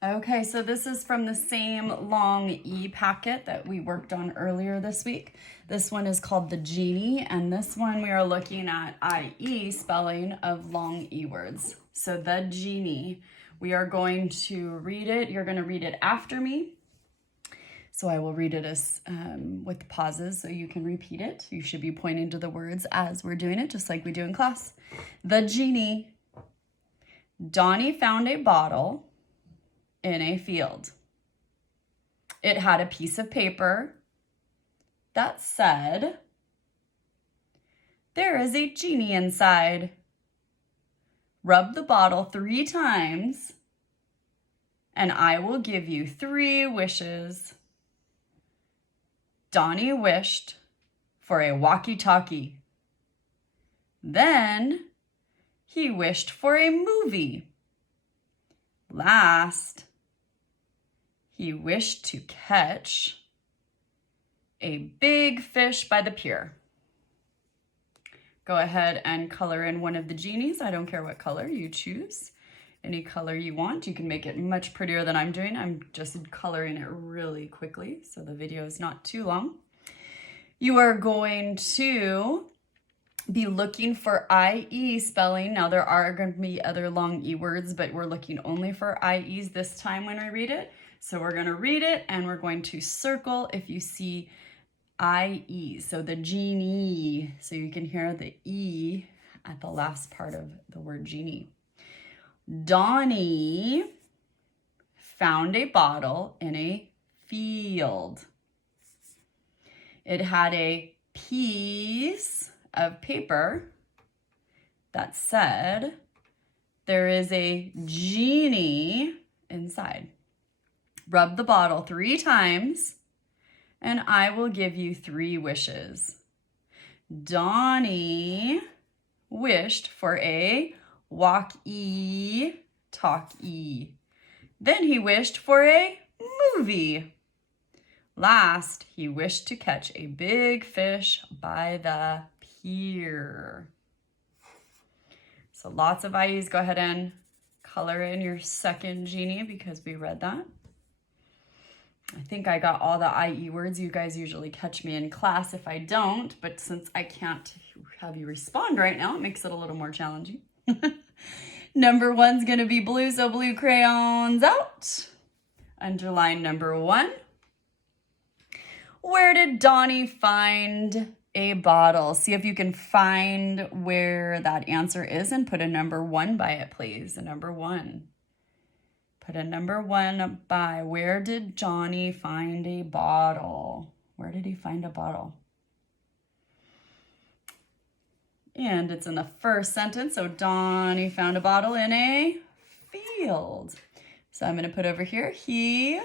Okay, so this is from the same long E packet that we worked on earlier this week. This one is called the Genie, and this one we are looking at IE spelling of long E words. So the Genie, we are going to read it. You're going to read it after me. So I will read it as with pauses so you can repeat it. You should be pointing to the words as we're doing it, just like we do in class. The Genie. Donnie found a bottle in a field. It had a piece of paper that said, "There is a genie inside. Rub the bottle 3 times and I will give you 3 wishes." Donnie wished for a walkie-talkie. Then he wished for a movie. Last, he wished to catch a big fish by the pier. Go ahead and color in one of the genies. I don't care what color you choose. Any color you want. You can make it much prettier than I'm doing. I'm just coloring it really quickly so the video is not too long. You are going to be looking for IE spelling. Now there are going to be other long E words, but we're looking only for IEs this time when we read it. So we're going to read it and we're going to circle if you see IE. So the genie. So you can hear the E at the last part of the word genie. Donnie found a bottle in a field. It had a piece of paper that said, "There is a genie inside. Rub the bottle 3 times and I will give you 3 wishes." Donnie wished for a walkie-talkie. Then he wished for a movie. Last, he wished to catch a big fish by the pier. So lots of IEs. Go ahead and color in your second genie because we read that. I think I got all the IE words. You guys usually catch me in class if I don't, but since I can't have you respond right now, it makes it a little more challenging. Number 1's going to be blue, so blue crayons out. Underline number 1. Where did Donnie find a bottle? See if you can find where that answer is and put a number 1 by it, please. A number 1. Put a number 1 by. Where did Johnny find a bottle? Where did he find a bottle? And it's in the first sentence. So Donnie found a bottle in a field. So I'm going to put over here, he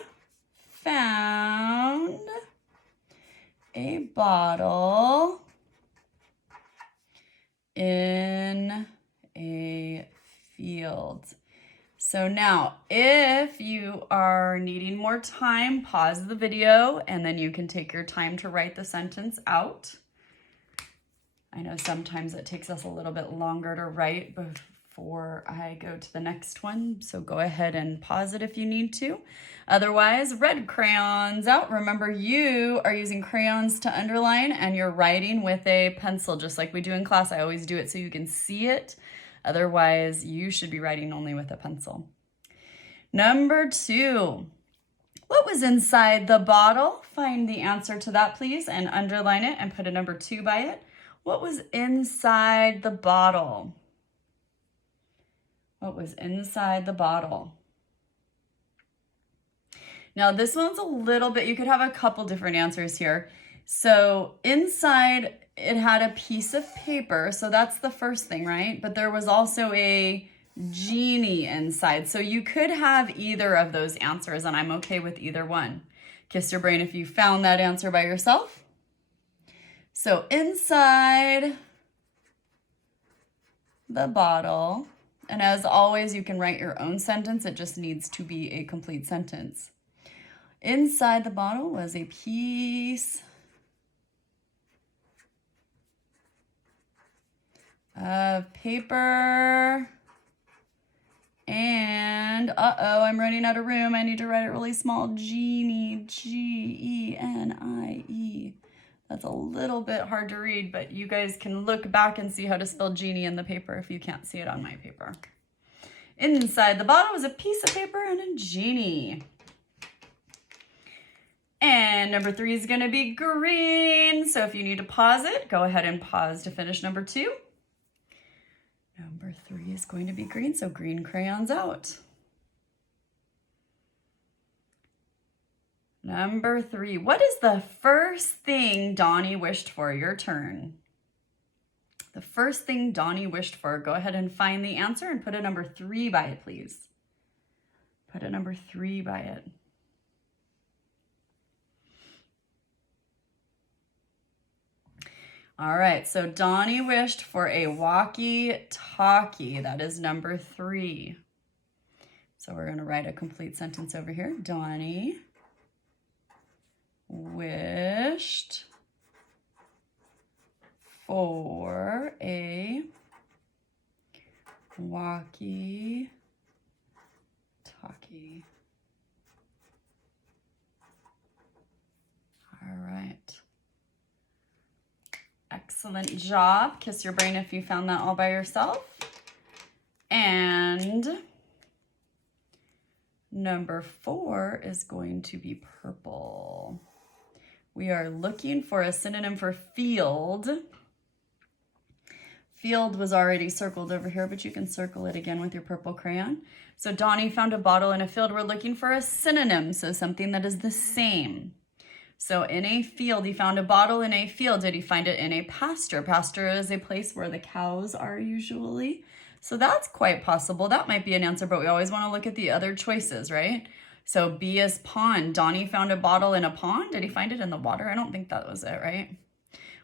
found a bottle in a field. So now, if you are needing more time, pause the video and then you can take your time to write the sentence out. I know sometimes it takes us a little bit longer to write before I go to the next one, so go ahead and pause it if you need to. Otherwise, red crayons out. Remember, you are using crayons to underline and you're writing with a pencil, just like we do in class. I always do it so you can see it. Otherwise, you should be writing only with a pencil. Number 2. What was inside the bottle? Find the answer to that, please, and underline it and put a number 2 by it. What was inside the bottle? What was inside the bottle? Now this one's a little bit, you could have a couple different answers here. So inside it had a piece of paper, so that's the first thing, right? But there was also a genie inside. So you could have either of those answers and I'm okay with either one. Kiss your brain if you found that answer by yourself. So inside the bottle, and as always, you can write your own sentence. It just needs to be a complete sentence. Inside the bottle was a piece of paper and uh-oh, I'm running out of room. I need to write it really small. Genie, Genie. That's a little bit hard to read, but you guys can look back and see how to spell Genie in the paper if you can't see it on my paper. Inside the bottle was a piece of paper and a genie. And number 3 is gonna be green. So if you need to pause it, go ahead and pause to finish number 2. Number 3 is going to be green, so green crayons out. Number 3, what is the first thing Donnie wished for? Your turn. The first thing Donnie wished for. Go ahead and find the answer and put a number 3 by it, please. Put a number 3 by it. All right, so Donnie wished for a walkie-talkie. That is number 3. So we're gonna write a complete sentence over here. Donnie wished for a walkie-talkie. All right. Excellent job. Kiss your brain if you found that all by yourself. And number 4 is going to be purple. We are looking for a synonym for field. Field was already circled over here, but you can circle it again with your purple crayon. So Donnie found a bottle in a field. We're looking for a synonym, so something that is the same. So in a field, he found a bottle in a field. Did he find it in a pasture? Pasture is a place where the cows are usually. So that's quite possible. That might be an answer, but we always want to look at the other choices, right? So B is pond. Donnie found a bottle in a pond. Did he find it in the water? I don't think that was it, right?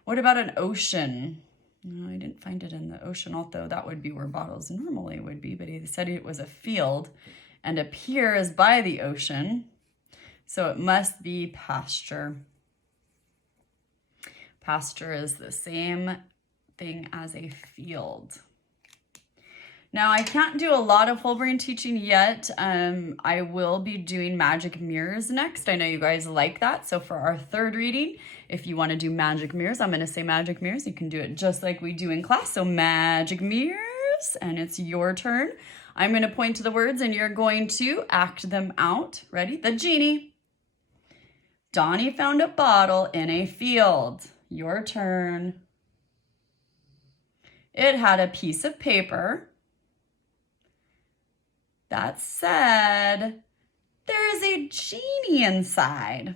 What about an ocean? No, I didn't find it in the ocean, although that would be where bottles normally would be, but he said it was a field, and a pier is by the ocean. So it must be pasture. Pasture is the same thing as a field. Now, I can't do a lot of whole brain teaching yet. I will be doing magic mirrors next. I know you guys like that. So for our 3rd reading, if you want to do magic mirrors, I'm going to say magic mirrors. You can do it just like we do in class. So magic mirrors, and it's your turn. I'm going to point to the words and you're going to act them out. Ready? The genie. Donnie found a bottle in a field. Your turn. It had a piece of paper that said, there is a genie inside.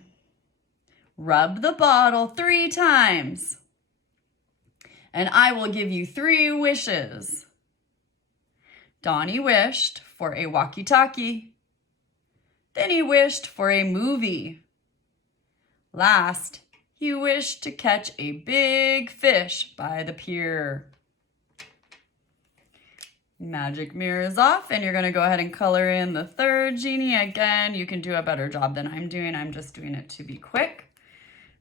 Rub the bottle 3 times, and I will give you 3 wishes. Donnie wished for a walkie-talkie. Then he wished for a movie. Last, he wished to catch a big fish by the pier. Magic mirror is off, and you're going to go ahead and color in the 3rd genie. Again, you can do a better job than I'm doing. I'm just doing it to be quick.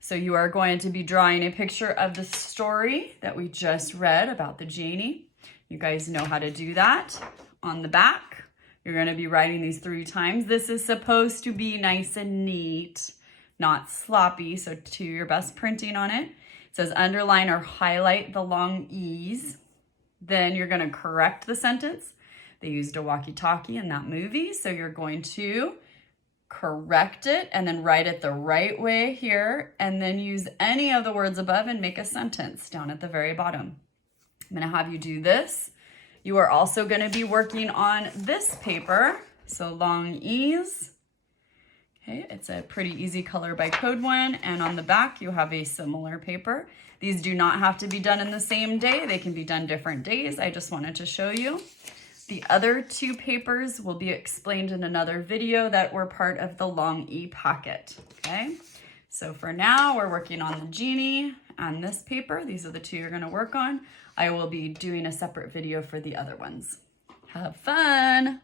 So you are going to be drawing a picture of the story that we just read about the genie. You guys know how to do that. On the back, you're going to be writing these 3 times. This is supposed to be nice and neat, not sloppy, so do your best printing on it. It says underline or highlight the long E's. Then you're going to correct the sentence. They used a walkie-talkie in that movie, so you're going to correct it and then write it the right way here, and then use any of the words above and make a sentence down at the very bottom. I'm going to have you do this. You are also going to be working on this paper, so long E's. Okay, it's a pretty easy color by code 1, and on the back you have a similar paper. These do not have to be done in the same day. They can be done different days. I just wanted to show you. The other 2 papers will be explained in another video that were part of the long E packet, okay? So for now, we're working on the genie and this paper. These are the 2 you're gonna work on. I will be doing a separate video for the other ones. Have fun.